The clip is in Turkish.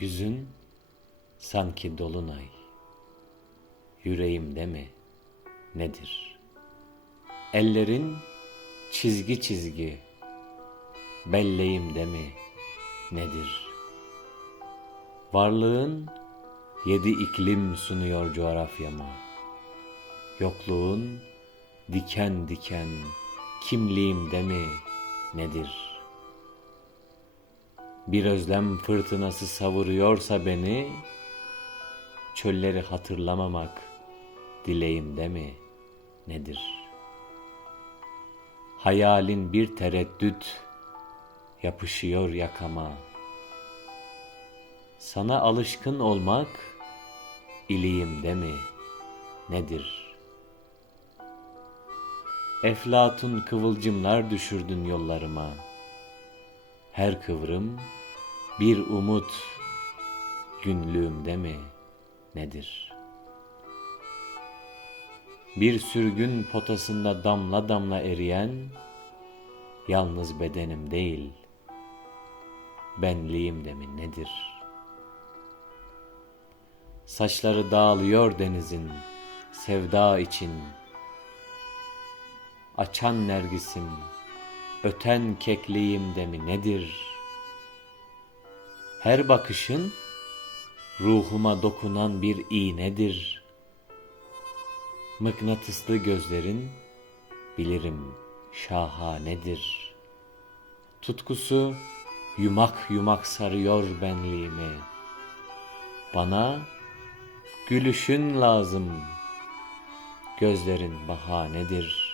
Yüzün sanki dolunay. Yüreğimde mi nedir? Ellerin çizgi çizgi. Belleğimde mi nedir? Varlığın yedi iklim sunuyor coğrafyama. Yokluğun diken diken kimliğimde mi nedir?'' Bir özlem fırtınası savuruyorsa beni, çölleri hatırlamamak dileğimde mi nedir? Hayalin bir tereddüt yapışıyor yakama. Sana alışkın olmak iliğimde mi nedir? Eflatun kıvılcımlar düşürdün yollarıma. Her kıvrım bir umut günlüğümde mi nedir? Bir sürgün potasında damla damla eriyen yalnız bedenim değil benliğimde mi nedir? Saçları dağılıyor denizin sevda için açan nergisim öten kekliğimde mi nedir? Her bakışın ruhuma dokunan bir iğnedir. Mıknatıslı gözlerin bilirim şahanedir. Tutkusu yumak yumak sarıyor benliğimi. Bana gülüşün lazım. Gözlerin bahanedir.''